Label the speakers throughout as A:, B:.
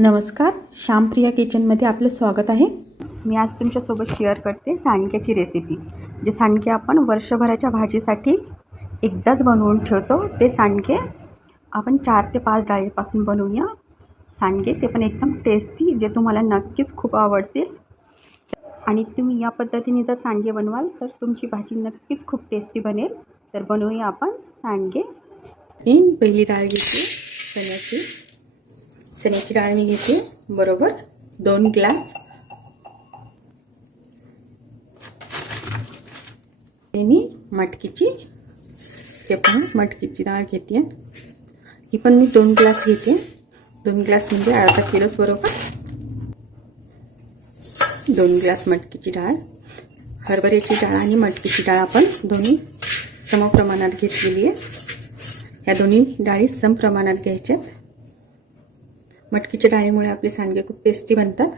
A: नमस्कार श्यामप्रिया किचनमध्ये आपलं स्वागत आहे. मी आज तुमच्यासोबत शेअर करते सांडग्याची रेसिपी जे सांडगे आपण वर्षभराच्या भाजीसाठी एकदाच बनवून ठेवतो ते सांडगे आपण चार ते पाच डाळीपासून बनवूया. सांडगे ते पण एकदम टेस्टी जे तुम्हाला नक्कीच खूप आवडतील. आणि तुम्ही या पद्धतीने जर सांडगे बनवाल तर तुमची भाजी नक्कीच खूप टेस्टी बनेल. तर बनवूया आपण सांडगे मी पहिली डाळ घेते चण्याची. चण्याची डाळ मी घेते बरोबर? दोन ग्लास. मी मटकीची ते पण मटकीची डाळ घेते. ही पण मी दोन ग्लास घेते. दोन ग्लास म्हणजे अर्धा किलोच बरोबर? दोन ग्लास मटकीची डाळ. हरभऱ्याची डाळ आणि मटकीची डाळ आपण दोन्ही सम प्रमाणात घेतलेली आहे. ह्या दोन्ही डाळी सम प्रमाणात घ्यायच्यात मटकीच्या डाळीमुळे आपले सांडगे खूप टेस्टी बनतात.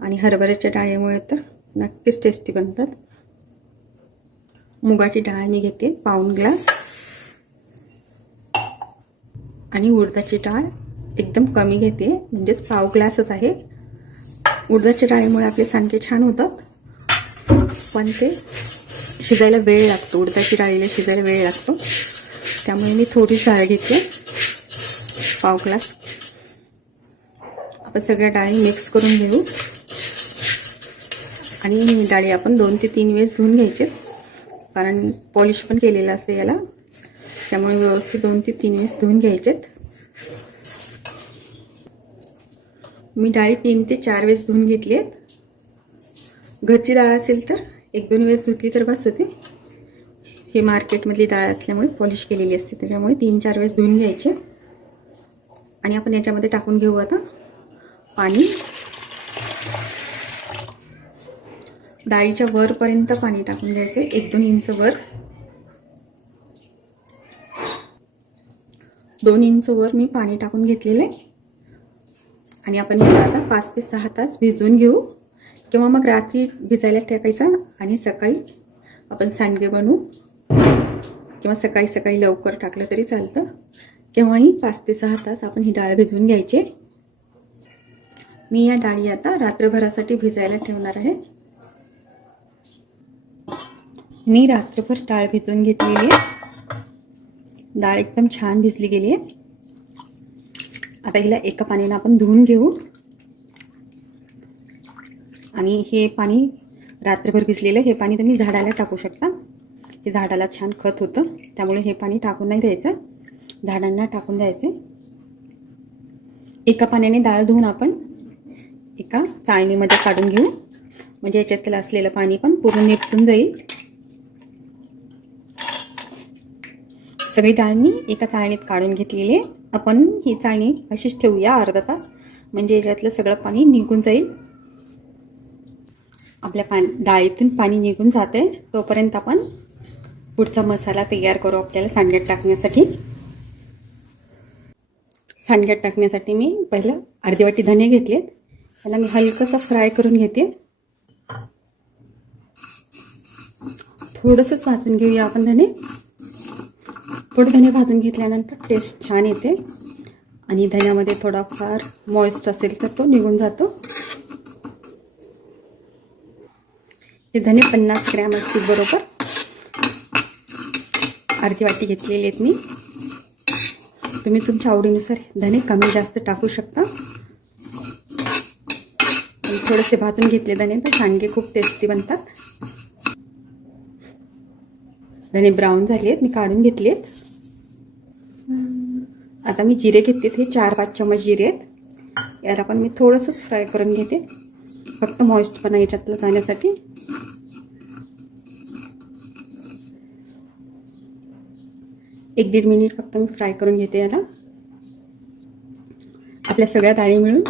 A: आणि हरभऱ्याच्या डाळीमुळे तर नक्कीच टेस्टी बनतात. मुगाची डाळ मी घेते पाऊन ग्लास. आणि उडदाची डाळ एकदम कमी घेते म्हणजेच पाव ग्लासच आहे. उडदाच्या डाळीमुळे आपले सांडगे छान होतात. पण ते शिजायला वेळ लागतो उडदाची डाळीला शिजायला वेळ लागतो. त्यामुळे मी थोडी डाळ घेते पाव ग्लास. आपण सगळ्या डाळी मिक्स करून घेऊ. आणि डाळी आपण दोन ते तीन वेळेस धुवून घ्यायचे. कारण पॉलिश पण केलेलं असते याला. त्यामुळे व्यवस्थित दोन ते तीन वेळेस धुवून घ्यायचेत मी डाळी तीन ते चार वेळेस धुवून घेतली आहेत घरची डाळ असेल तर एक दोन वेळेस धुतली तर बस होते. हे मार्केटमधली डाळ असल्यामुळे पॉलिश केलेली असते. त्याच्यामुळे तीन चार वेळेस धुवून घ्यायचे. आणि आपण याच्यामध्ये टाकून घेऊ आता. पाणी. डाळीच्या वरपर्यंत पाणी टाकून घ्यायचं एक दोन इंच वर. दोन इंच वर मी पाणी टाकून घेतलेलं आहे. आणि आपण याला आता पाच ते सहा तास भिजवून घेऊ. किंवा मग रात्री भिजायला टाकायचा आणि सकाळी आपण सांडगे बनवू. किंवा सकाळी सकाळी लवकर टाकलं तरी चालतं. केव्हाही पाच ते सहा तास आपण ही डाळ भिजवून घ्यायची मी या डाळी आता रात्रभरासाठी भिजायला ठेवणार आहे. मी रात्रभर डाळ भिजवून घेतलेली आहे. डाळ एकदम छान भिजली गेली आहे. आता हिला एका पाण्यानं आपण धुवून घेऊ. आणि हे पाणी रात्रभर भिजलेलं हे पाणी तुम्ही झाडाला टाकू शकता. हे झाडाला छान खत होतं. त्यामुळे हे पाणी टाकून नाही द्यायचं. झाडांना टाकून द्यायचे. एका पाण्याने डाळ धुवून आपण एका चाळणीमध्ये काढून घेऊ. म्हणजे याच्यातलं असलेलं पाणी पण पूर्ण निपटून जाईल. सगळी डाळ मी एका चाळणीत काढून घेतलेली आहे. आपण ही चाळणी अशीच ठेवूया अर्धा तास. म्हणजे याच्यातलं सगळं पाणी निघून जाईल. आपल्या पाणी डाळीतून पाणी निघून जाते तोपर्यंत आपण पुढचा मसाला तयार करू आपल्याला सांडग्यात टाकण्यासाठी. सांडग्यात टाकण्यासाठी मी पहिलं अर्धी वाटी धने घेतलेत. याला मी हलकंसं फ्राय करून घेते. थोडंसंच भाजून घेऊया आपण धने. थोडे धने भाजून घेतल्यानंतर टेस्ट छान येते. आणि धण्यामध्ये थोडाफार मॉइस्ट असेल तर तो निघून जातो. हे धने पन्नास ग्रॅम असतील बरोबर. अर्धी वाटी घेतलेली आहेत मी. तुम्ही तुमच्या आवडीनुसार धने कमी जास्त टाकू शकता. थोडेसे भाजून घेतले धने तर सांडगे खूप टेस्टी बनतात. धने ब्राऊन झाले आहेत मी काढून घेतले आहेत आता मी जिरे घेतले हे चार पाच चमच जिरे आहेत. याला पण मी थोडंसंच फ्राय करून घेते. फक्त मॉइस्टपणा याच्यातलं जाण्यासाठी एक दीड मिनिट फक्त मी फ्राय करून घेते याला. आपल्या सगळ्या डाळी मिळून.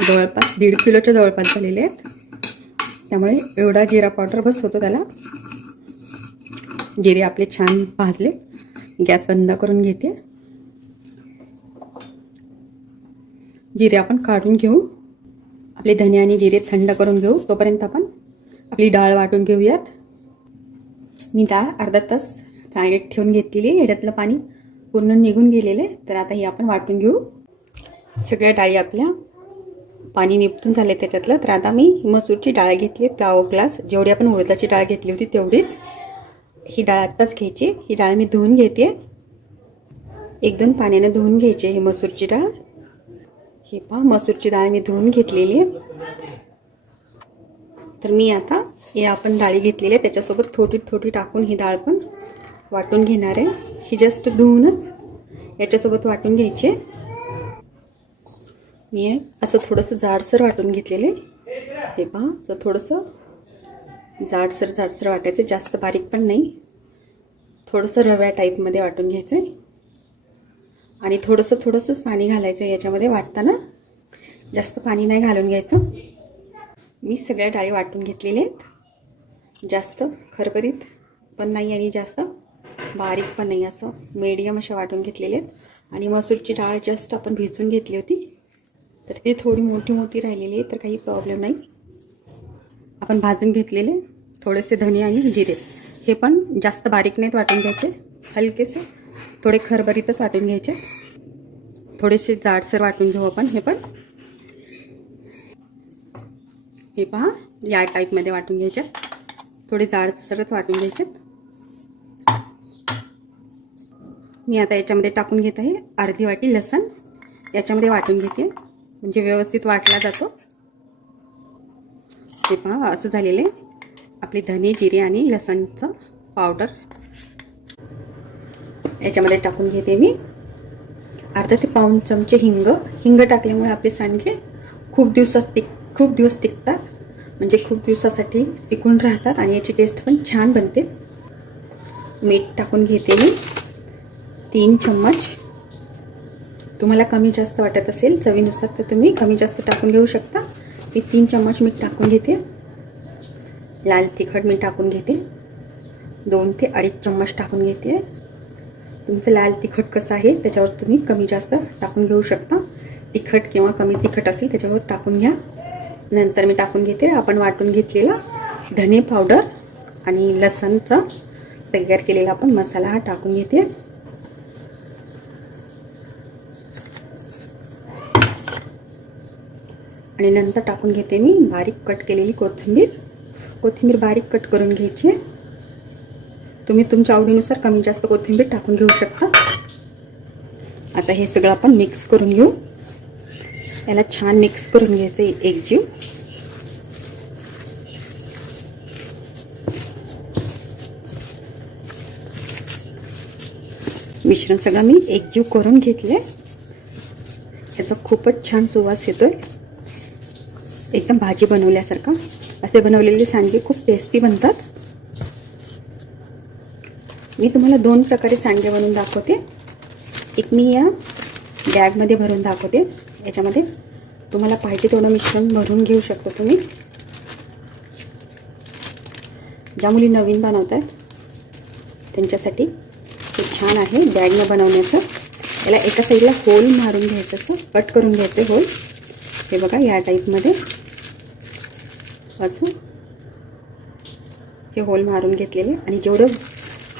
A: जवळपास दीड किलोच्या जवळपास झालेले आहेत. त्यामुळे एवढा जिरा पावडर बस होतो त्याला. जिरे आपले छान भाजले. गॅस बंद करून घेते. जिरे आपण काढून घेऊ. आपले धने आणि जिरे थंड करून घेऊ. तोपर्यंत आपण आपली डाळ वाटून घेऊयात. मी डाळ अर्धा तास चाळीत ठेवून घेतलेली आहे. ह्याच्यातलं पाणी पूर्ण निघून गेलेलं आहे. तर आता ही आपण वाटून घेऊ. सगळ्या डाळी आपल्या पाणी निपटून झाले त्याच्यातलं तर आता मी मसूरची डाळ घेतली पाव ग्लास जेवढी आपण उडदाची डाळ घेतली होती तेवढीच. ही डाळ आत्ताच घ्यायची. ही डाळ मी धुवून घेते. एक दोन पाण्याने धुवून घ्यायची ही मसूरची डाळ. ही पहा मसूरची डाळ मी धुवून घेतलेली आहे. तर मी आता हे आपण डाळी घेतलेली आहे. त्याच्यासोबत थोडी थोडी टाकून ही डाळ पण वाटून घेणार आहे. ही जस्ट धुवूनच याच्यासोबत वाटून घ्यायची आहे. मी असं थोडंसं जाडसर वाटून घेतलेले. हे पहा असं थोडंसं जाडसर जाडसर वाटायचं. जास्त बारीक पण नाही. थोडंसं रव्या टाईपमध्ये वाटून घ्यायचं आहे आणि थोडंसं थोडंसंच पाणी घालायचं याच्यामध्ये वाटताना. जास्त पाणी नाही घालून घ्यायचं. मी सगळ्या डाळी वाटून घेतलेल्या आहेत. जास्त खरखरीत पण नाही आणि जास्त बारीक पण नाही. असं मीडियम अशा वाटून घेतलेले आहेत. आणि मसूरची डाळ जास्त आपण भिजून घेतली होती. तर ते थोडी मोठी मोठी राहिलेली आहे तर काही प्रॉब्लेम नाही. आपण भाजून घेतलेले थोडेसे धने आणि जिरे. हे पण जास्त बारीक नाहीत वाटून घ्यायचे. हलकेसे थोडे खरबरीतच वाटून घ्यायचे. थोडेसे जाडसर वाटून घेऊ आपण हे पण. हे पहा या टाईपमध्ये वाटून घ्यायचे. थोडे जाडसरच वाटून घ्यायचे. मी आता याच्यामध्ये टाकून घेत आहे अर्धी वाटी लसण. याच्यामध्ये वाटून घेते. म्हणजे व्यवस्थित वाटला जातो. ते पहा असं झालेलं आहे. आपली धने जिरे आणि लसणचं पावडर याच्यामध्ये टाकून घेते मी. अर्धा ते पाऊण चमचे हिंग. हिंग टाकल्यामुळे आपले सांडगे खूप दिवसात टिक खूप दिवस टिकतात. म्हणजे खूप दिवसासाठी टिकून राहतात आणि याची टेस्ट पण छान बनते. मीठ टाकून घेते मी. तीन चम्मच. तुम्हाला कमी जास्त वाटत असेल चवीनुसार तर तुम्ही कमी जास्त टाकून घेऊ शकता. मी तीन चम्मच मीठ टाकून घेते. लाल तिखट मी टाकून घेते. दोन ते अडीच चम्मच टाकून घेते. तुमचं लाल तिखट कसं आहे त्याच्यावर तुम्ही कमी जास्त टाकून घेऊ शकता. तिखट किंवा कमी तिखट असेल त्याच्यावर टाकून घ्या. नंतर मी टाकून घेते. आपण वाटून घेतलेला धने पावडर आणि लसणचा तयार केलेला आपण मसाला हा टाकून घेते. आणि नंतर टाकून घेते मी बारीक कट केलेली कोथिंबीर. कोथिंबीर बारीक कट करून घ्यायची. तुम्ही तुमच्या आवडीनुसार कमी जास्त कोथिंबीर टाकून घेऊ शकता. आता हे सगळं आपण मिक्स करून घेऊ. याला छान मिक्स करून घ्यायचं एक जीव. मिश्रण सगळं मी एकजीव करून घेतले. ह्याचा खूपच छान सुवास येतोय. एकदम भाजी बनवल्यासारखं. असे बनवलेले सांडगे खूप टेस्टी बनतात. मी तुम्हाला दोन प्रकारे सांडगे बनवून दाखवते. एक मी या बॅगमध्ये भरून दाखवते. याच्यामध्ये तुम्हाला पाहिजे तेवढं मिश्रण भरून घेऊ शकतो तुम्ही. ज्या मुली नवीन बनवत आहेत त्यांच्यासाठी हे छान आहे बॅगनं बनवण्याचं. याला एका साईडला होल मारून घ्यायचं असं कट करून घ्यायचं होल हे बघा या टाईपमध्ये पासून हे होल मारून घेतलेले आणि जेवढं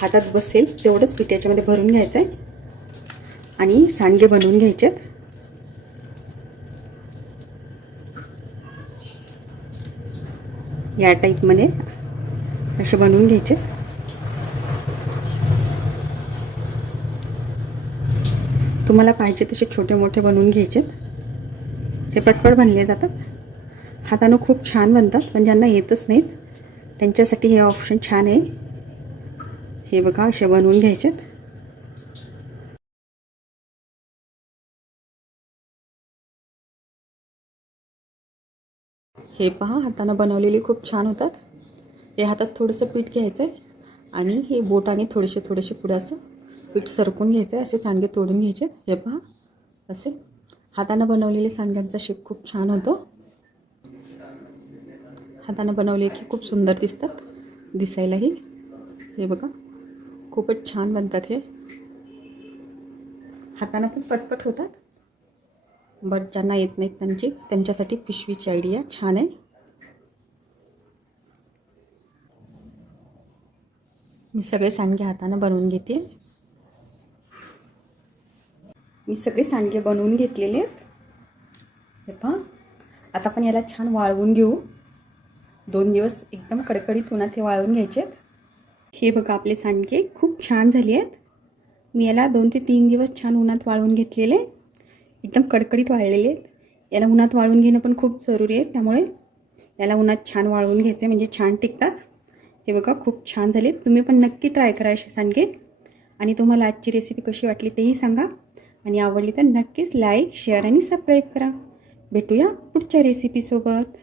A: हातात बसेल तेवढंच पीठ याच्यामध्ये भरून घ्यायचं आहे आणि सांडगे बनवून घ्यायचे या टाईपमध्ये असे बनवून घ्यायचे. तुम्हाला पाहिजे तसे छोटे मोठे बनवून घ्यायचे हे पटपट बनले जातात. हातानं खूप छान बनतात पण ज्यांना येतच नाहीत त्यांच्यासाठी हे ऑप्शन छान आहे. हे बघा असे बनवून घ्यायचेत. हे पहा हातानं बनवलेले खूप छान होतात. हे हातात थोडंसं पीठ घ्यायचं आहे आणि हे बोटाने थोडेसे थोडेसे पुढे असं पीठ सरकून घ्यायचं आहे असे सांडगे तोडून घ्यायचे हे पहा असे. हातानं बनवलेले सांडग्यांचा शेप खूप छान होतो. हातानं बनवले की खूप सुंदर दिसतात दिसायलाही. हे बघा खूपच छान बनतात हे. हातानं पण पटपट होतात. बट ज्यांना येत नाहीत त्यांची त्यांच्यासाठी पिशवीची आयडिया छान आहे. मी सगळे सांडगे हातानं बनवून घेते. मी सगळे सांडगे बनवून घेतलेले आहेत. हे पहा आता आपण याला छान वाळवून घेऊ. दोन दिवस एकदम कडकडीत उन्हात हे वाळवून घ्यायचे. आहेत हे बघा आपले सांडगे खूप छान झाले आहेत. मी याला दोन ते तीन दिवस छान उन्हात वाळवून घेतलेले. एकदम कडकडीत वाळलेले आहेत. याला उन्हात वाळवून घेणं पण खूप जरुरी आहे त्यामुळे याला उन्हात छान वाळवून घ्यायचं म्हणजे छान टिकतात. हे बघा खूप छान झाले तुम्ही पण नक्की ट्राय करा असे सांडगे. आणि तुम्हाला आजची रेसिपी कशी वाटली तेही सांगा. आणि आवडली तर नक्कीच लाईक शेअर आणि सबस्क्राईब करा. भेटूया पुढच्या रेसिपीसोबत